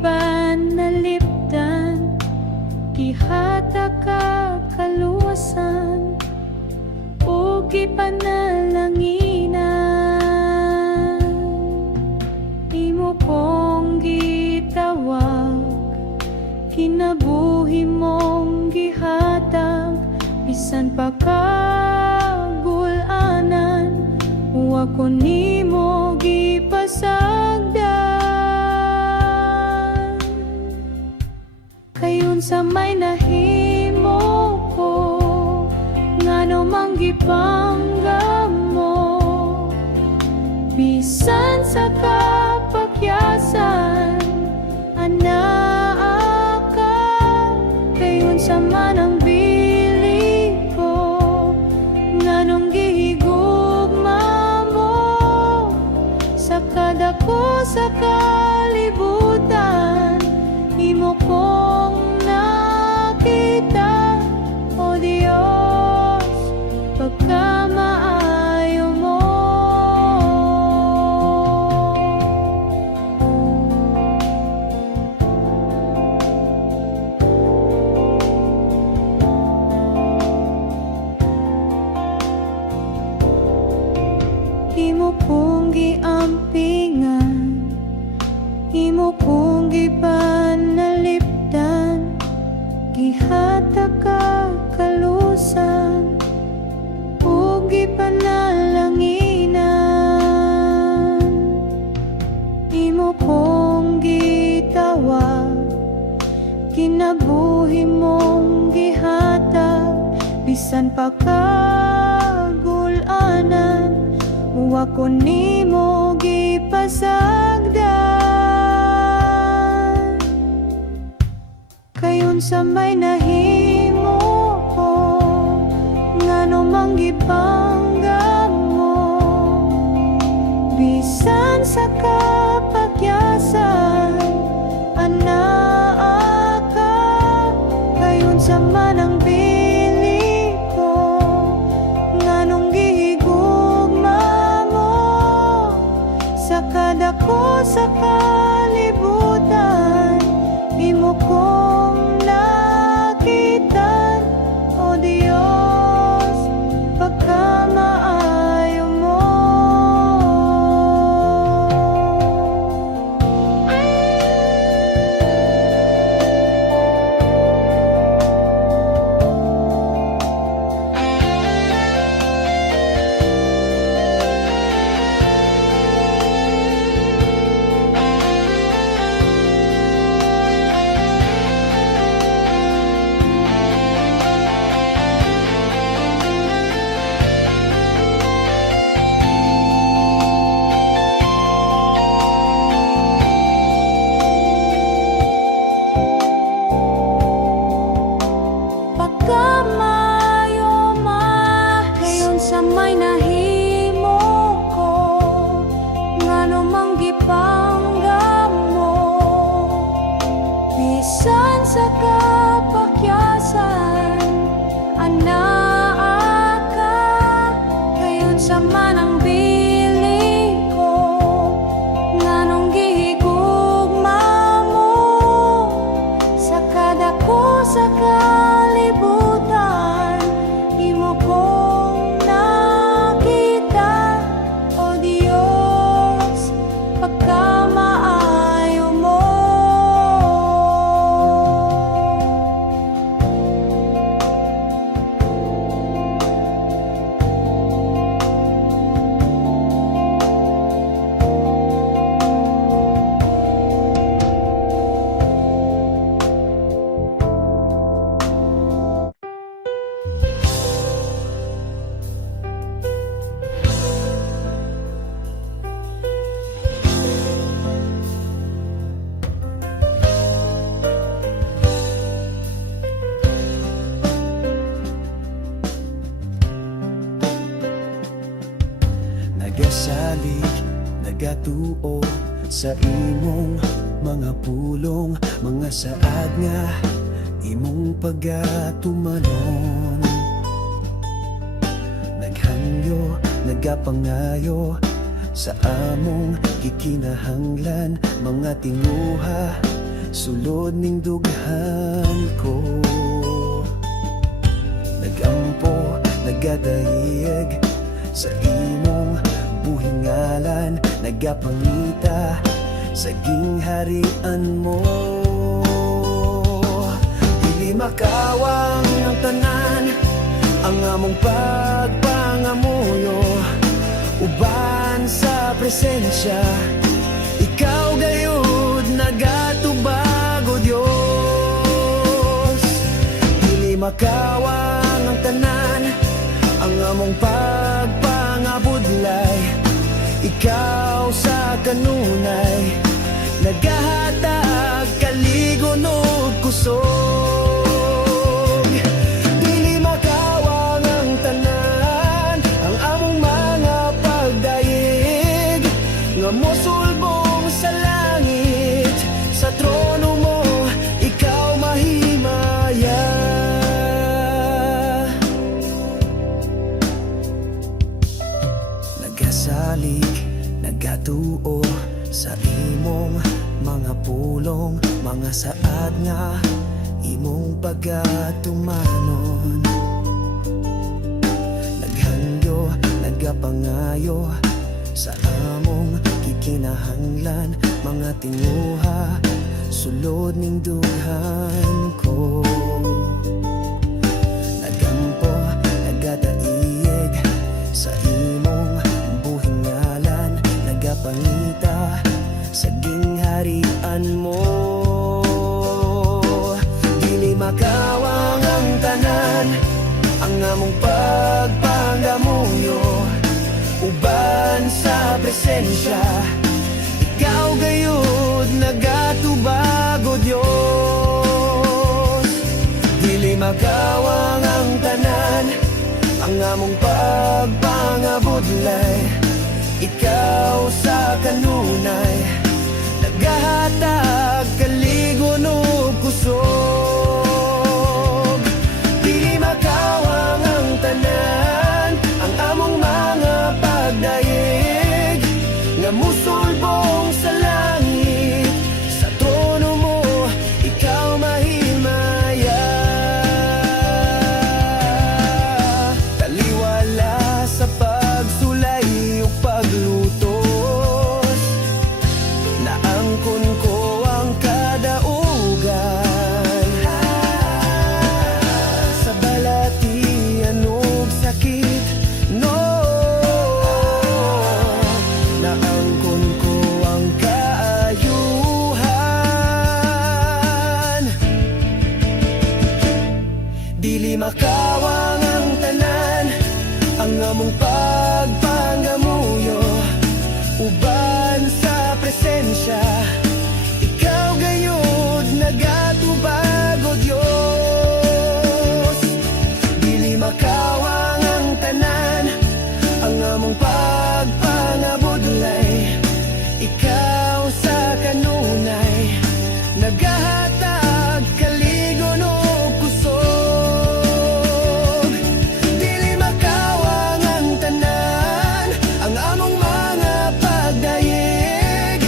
panalipdan, gihata ka kaluwasan, ug gipanalanginan. Imo kong gitawag, kinabuhi mong gihatag, bisan pa kagulanan, wa ko nimo gipasagdan. Kayon sa may nahimo ko, ngano mang gipanggap mo, bisan sa kapakyasan, anaa ka. Kayon sa manang bili ko, nganong gihigugma mo, sa kadako sa kalibutan, imo kong nakita, o Diyos, pagkamaayo mo. Imo kong giampingan, imo kong gipanalipdan, gihatag ka kalusan, ug gipanalanginan. Imo kong gitawag, kinabuhi mong gihatag, bisan pa kagulanan, wa ko nimo gipasagdan. Kayon sa may nahimo ko, ngano mang gipanggap mo, bisan sa kapakyasan, anaa ka. Kayon sa manang bili ko, nganong gihigugma mo, sa kadako sa kalibutan, imo kong nakitan, o Diyos, pagkamaayo mo. Pagkamayo ma, kayon sa may nahimo ko, ngano mang gipanggap mo, bisan sa kapakyasan, anaa ka. Kayon sa manang bili ko, nganong gihigugma mo, sa kadako sa kalibutan, imo kong nakita, o Diyos, pagkamaayo mo. Nagasalig, nagatuo sa imong mga pulong, mga saad nga imong pagatumanon. Naghangyo, nagapangayo sa among gikinahanglan, mga tinguha sulod ning dughan ko. Nagampo, nagadayeg sa imong buhingalan, nagapangita sa gingharian mo. Dili makawang ang tanan, ang among pagpangamuyo, uban sa presensya, ikaw gayud nagatubag o Dios. Dili makawang ang tanan, ang among pagpangabudlay, ikaw sa kanunay nagahatag kaligon ug kusog. Dili makawang ang tanan, ang among mga pagdayeg, nga mosulbong sa langit, sa trono mo ikaw mahimaya. Nagasalig, nagatuo sa imong mga pulong, mga saad nga imong pagatumanon. Naghandyo, nagapangayo sa among kikinahanglan, mga tinguha sulod ning dughan ko. Nagampo, nagadaiyeg sa imong buhingalan, nagapangita sa gingharian mo. Dili makawang ang tanan, ang among pagpangamuyo, uban sa presensya, ikaw gayud nagatubag o Dios. Dili makawang ang tanan, ang among pagpangabudlay, ikaw sa kanunay nagahatag kaligon ug kusog. Dili makawang ang tanan, ang among mga pagdayeg, nga musulbong sa langit, sa trono mo ikaw mahimaya. Taliwala sa pagsulay ug paglutos, naangkon ko ang kadaugan, sa balatian ug sakit, no. Naangkon ko ang kaayuhan. Dili makawang ang tanan, ang among pagpangamuyo, uban sa presensya, ikaw gayud nagatubag o Dios. Dili makawang ang tanan, ang among pagpangabudlay, ikaw sa kanunay nagahatag kaligon ug kusog. Dili makawang ang tanan, ang among mga pagdayeg,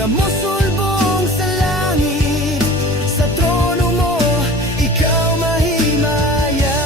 nga mosulbong sa langit, sa trono mo ikaw mahimaya.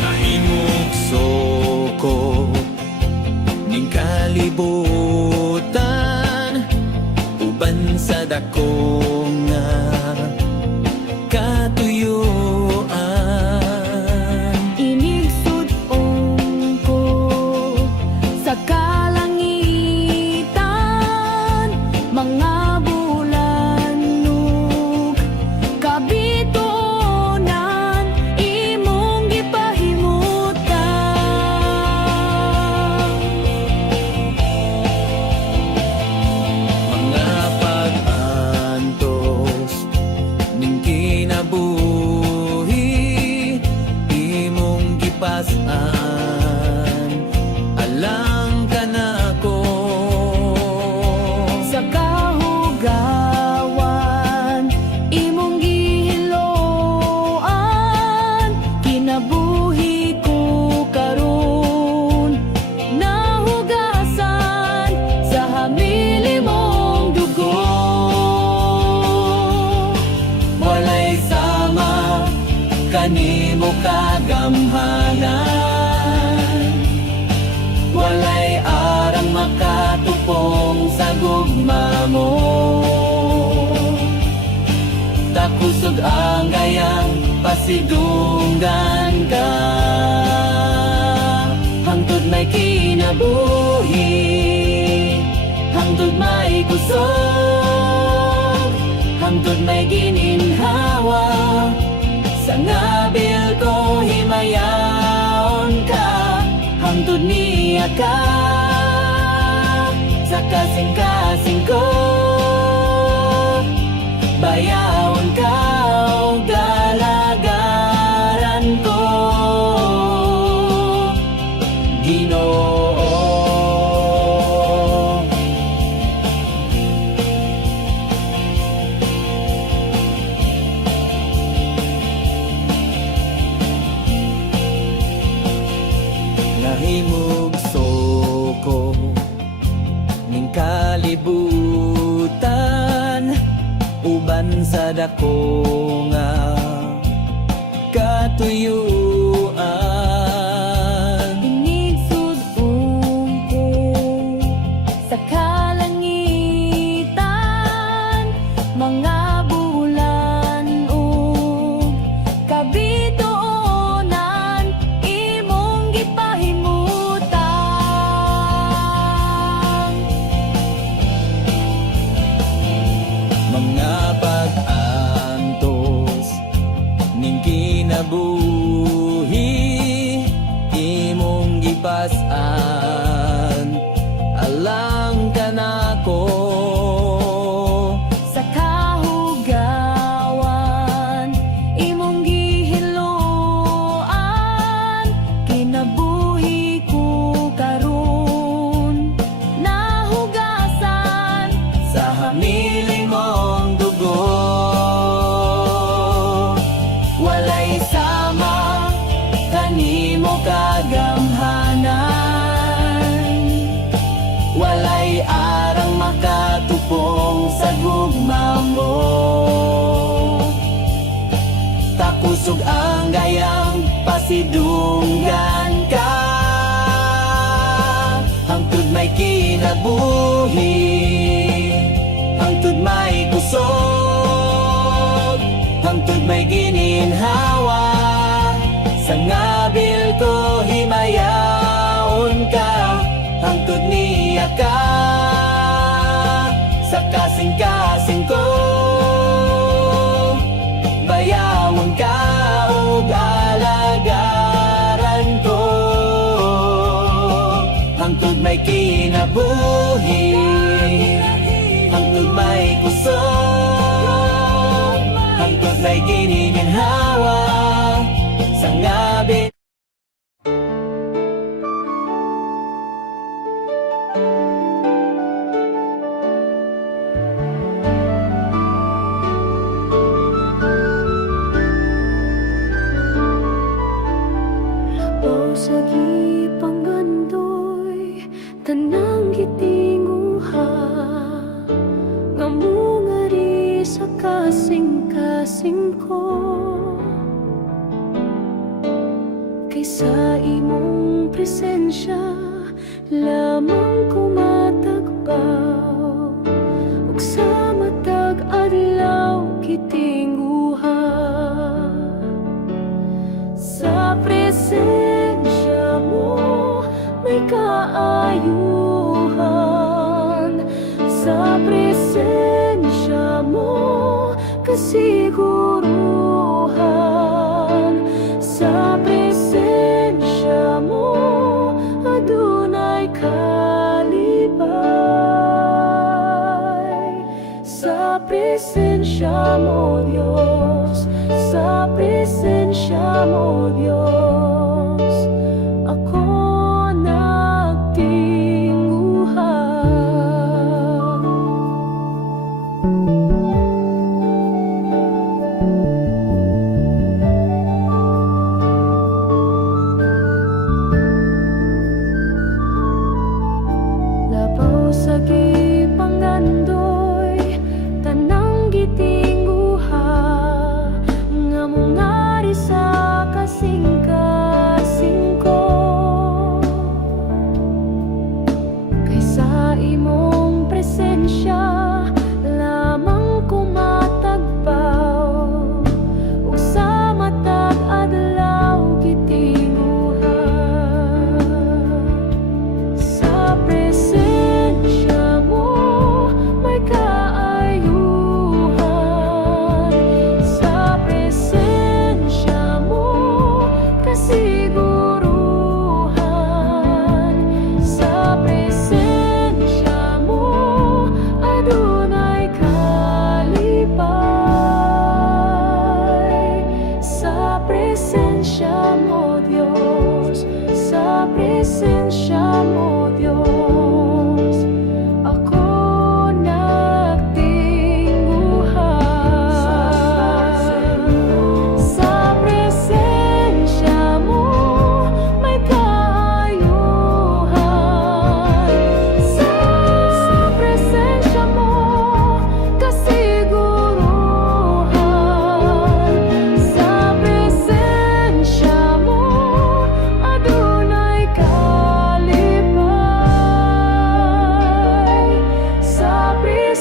Nahimugso ko ning kalibutan, uban sa dako nga katuyuan. Inigsud-ong ko sa kalangitan, mga bulan ug kabituonan imong gipahimutan. kanimo kagamhanan. Walay arang makatupong sa gugma mo. Takusog ang gayang pasidunggan ka. Hangtod may kinabuhi, hangtod may kusog, hangtod may gininhawa. Sa ngabil ko himayaon ka, hangtod niya ka. Sa kasing-kasing ko bayawon ka o galagaran ko, Ginoo. Nahimugso ko ning kalibutan, uban sa dako nga katuyuan. Inigsud-ong ko sa kalangitan, mga bulan ug kabituonan imong gipahimutan. Mga pag-antos ning kinabuhi imong gipas-an, alang ka nako. Sa kahugawan imong gihiluan, kinabuhi ko karon nahugasan Sa hamiling mong dugo, walay sama kanimo kagamhanan. Walay arang makatupong sa gugma mo. Takusog ang gayang pasidunggan ka. Hangtod may kinabuhi, hangtod may kusog, hangtod may gininhawa. Sa ngabil ko himayaon ka, hangtod niya ka. Sa kasing-kasing ko bayawon ka o galagaran ko. Hangtod may kinabuhi, hangtod may kusog, hangtod may gininhawa. Sa ngabi o sa gipanggandoy tanang gitinguha, ngamungari sa kasing-kasing ko. Kaysa imong presensya lamang kumatagbaw, ug sa matag adlaw kitinguha. Sa presensya mo may kaayuhan, sa presensya mo kasiguruhan, sa presensya mo adunay kalipay. Sa presensya mo Diyos, sa presensya mo Diyos, ako nagtinguha. Labaw sa gipanggandoy tanang gitinguha, ngamungari sa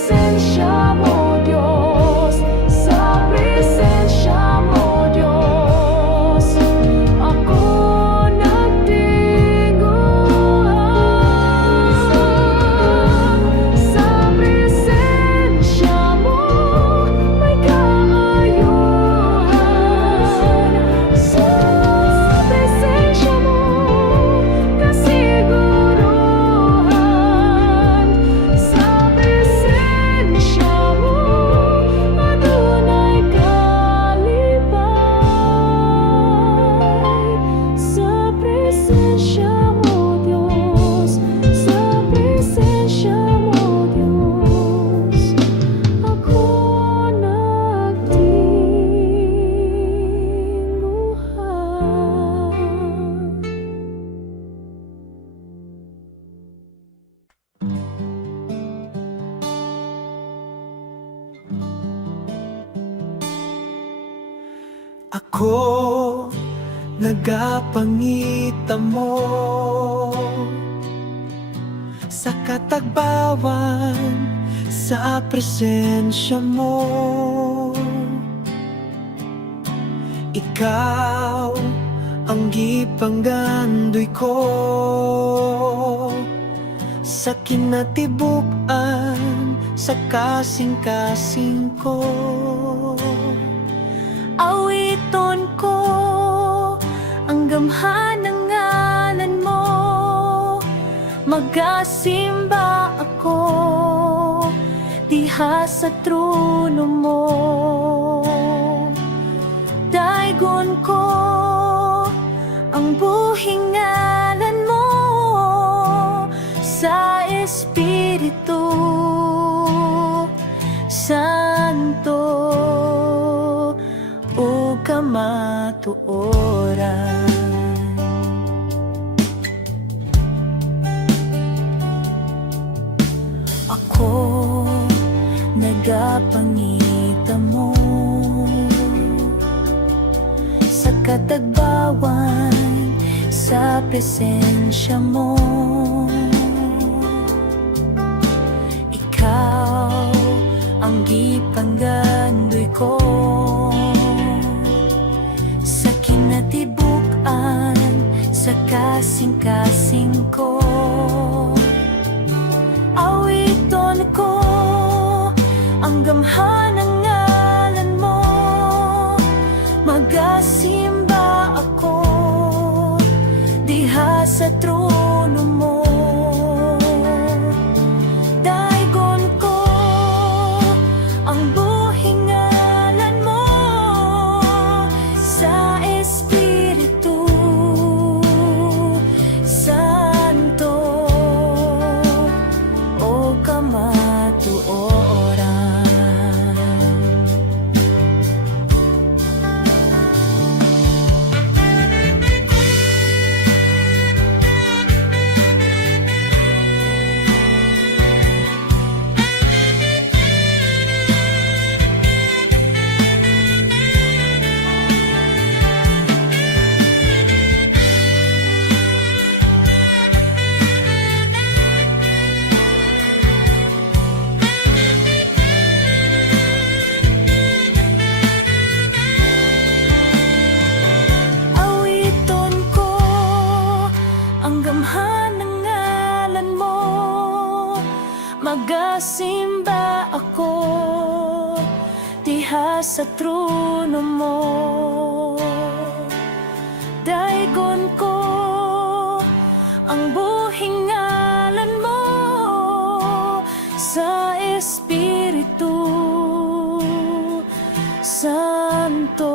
presensya mo, Diyos. Sa presensya mo, Diyos, ako nagtinguhan. Sa presensya mo, may kaayuhan. Sa presensya mo, kasiguruhan. Sa presensya mo, adunay kalipay. Sa presensya mo, Diyos. Sa presensya mo, Diyos, ako nagtinguhan. Ako nagapangita mo sa katagbawan, sa presensya mo. Ikaw ang gipanggandoy ko sa kinatibukan, sa kasing-kasing ko. Awiton ko ang gamhan ng ngalan mo, magasimba ako diha sa trono mo. Daigon ko ang buhing ngalan mo sa Espiritu Santo o kamatuoran. Ako nagapangita mo sa katagbawan, sa presensya mo. Ikaw ang gipanggandoy ko sa kinatibukan, sa kasing-kasing ko. Awiton ko ang gamhan ng ngalan mo, magasimba ako diha sa trono mo. Daigon ko ang buhing ngalan mo sa Espiritu Santo o kamatuoran. Awiton ko ang gamhan ng ngalan mo, magasimba ako diha sa trono mo. Daigon ko ang buhing ngalan mo sa Espiritu Santo.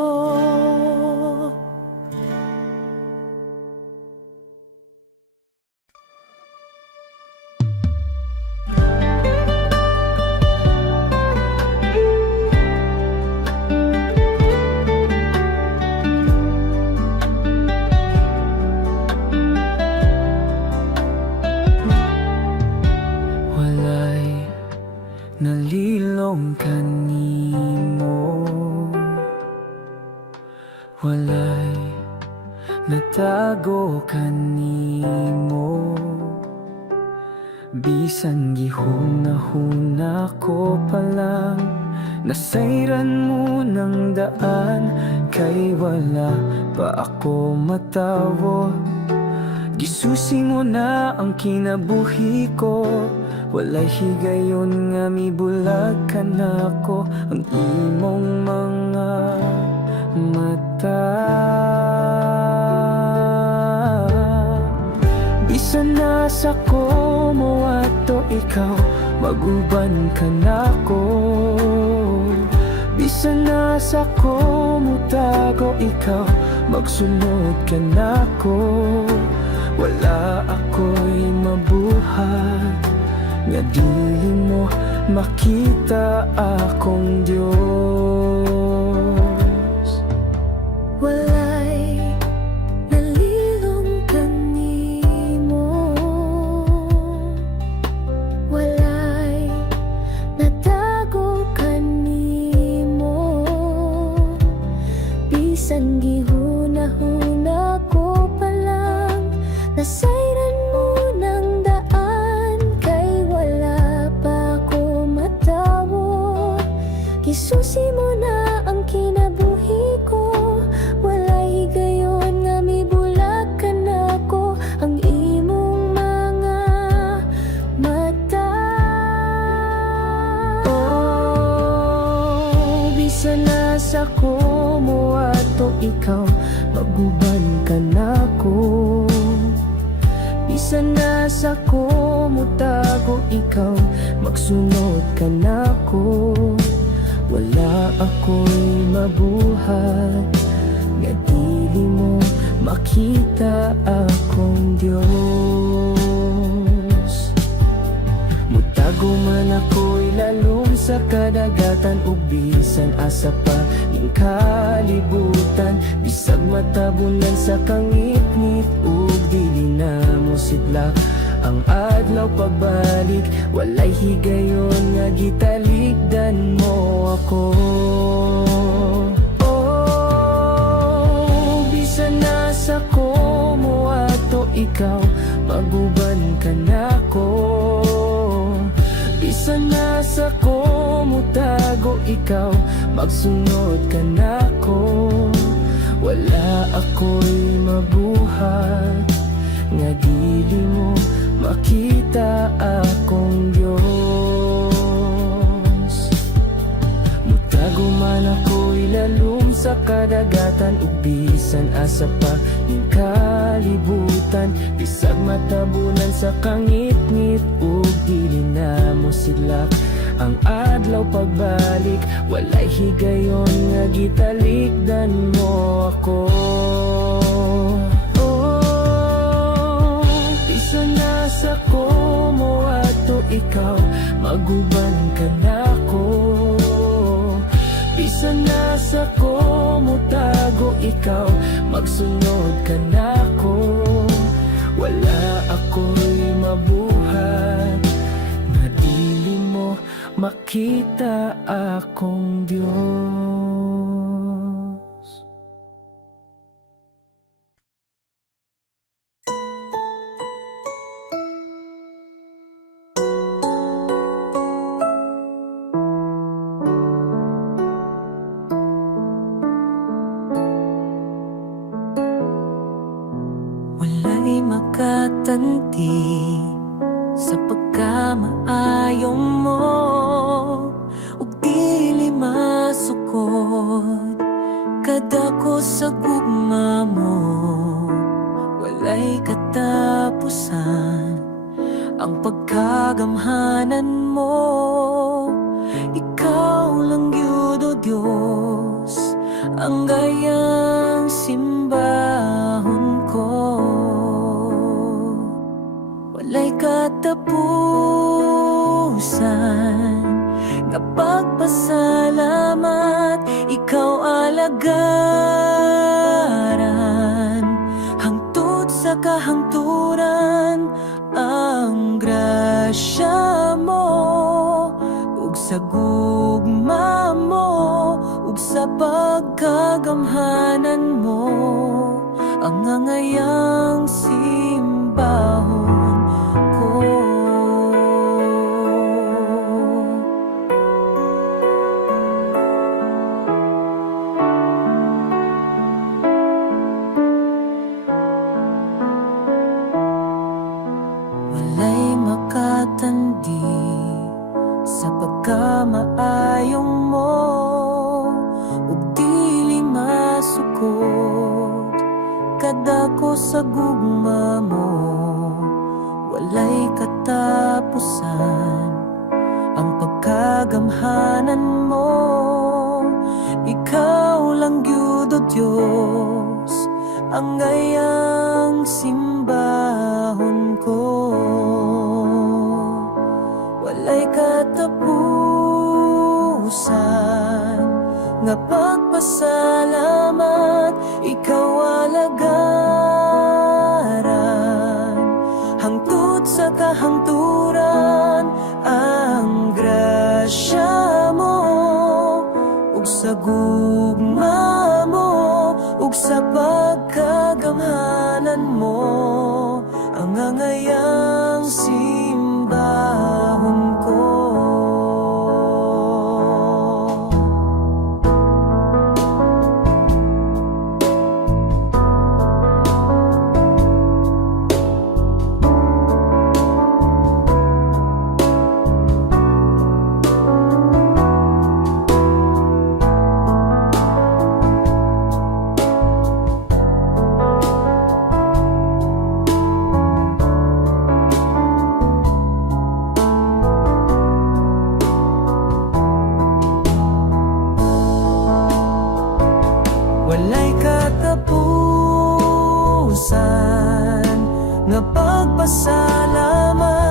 Walay nalilong kanimo, walay natago kanimo, Bisan gihuna-huna ko pa lang, nasayran mo ng daan, kay wala pa ako matawo. Gisusi mo na ang kinabuhi ko, walay higayon nga mibulag ka nako ang imong mga mata. Bisan nasa ko mo ato ikaw, maguban ka nako. Bisan nasa ko mo tago ikaw, magsunod ka nako. Wala ako'y mabuhat nga dili mo makita akong Diyos. Walay nalilong kanimo, walay natago kanimo. Bisan gihuna-huna ko pa lang, nasayran mo ng daan, kay wala pa ko matawo. Gisusi mo na ang kinabuhi ko, walay higayon nga mibulag ka nako ang imong mga mata. Oh, bisan nasa ko mo ato ikaw, maguban ka nako. Bisan nasa ko mo tago ikaw, magsunod ka nako. Wala ako'y mabuhat nga dili mo makita akong Diyos. Mutago man ako'y lalong sa kadagatan, ug bisan asa pa ing kalibutan. Bisag matabunan sa kangit-ngit, ug dili na mo sidlak ang adlaw pagbalik. Walay higayon nga gitalikdan mo ako. Oh, bisan nasa ko mo ato ikaw, maguban ka nako. Bisan nasa ko mo tago ikaw, magsunod ka nako. Wala ako'y mabuhat nga dili mo makita akong Diyos. Mutago man ako'y lalong sa kadagatan, ug bisan asa pa ning kalibutan. Bisag matabunan sa kangit-ngit, ug dili na mo sidlak ang adlaw pagbalik. Walay higayon nga gitalikdan mo ako. Nasa ko mo ato ikaw, maguban ka nako. Bisan nasa ko mo tago ikaw, magsunod ka nako. Wala ako'y mabuhat nga dili mo makita akong Diyos. Makatanti sa pagkamaayo mo, ug dili masukod kadako sa gugma mo. Walay katapusan ang pagkagamhanan mo. Ikaw lang gyud o Diyos ang gayang simbahon ko. Walay katapusan nga pagpasalamat, ikaw alagaran hangtod sa kahangturan. Ang grasya mo ug sa gugma mo, ug sa pagkagamhanan mo, ang ngangayang simbahon ko. ayong mo ug dili masukod. Kadako sa gugma mo, walay katapusan. Ang pagkagamhanan mo, ikaw lang gyud o Diyos, ang ngayang simbahon ko. Walay katapusan nga pagpasalamat, ikaw alagaran hangtod sa kahangturan. Ang grasya mo ug sa gugma mo ug sa pagkagamhanan mo, ang angayang simbahon ko. Walay katapusan nga pagpasalamat,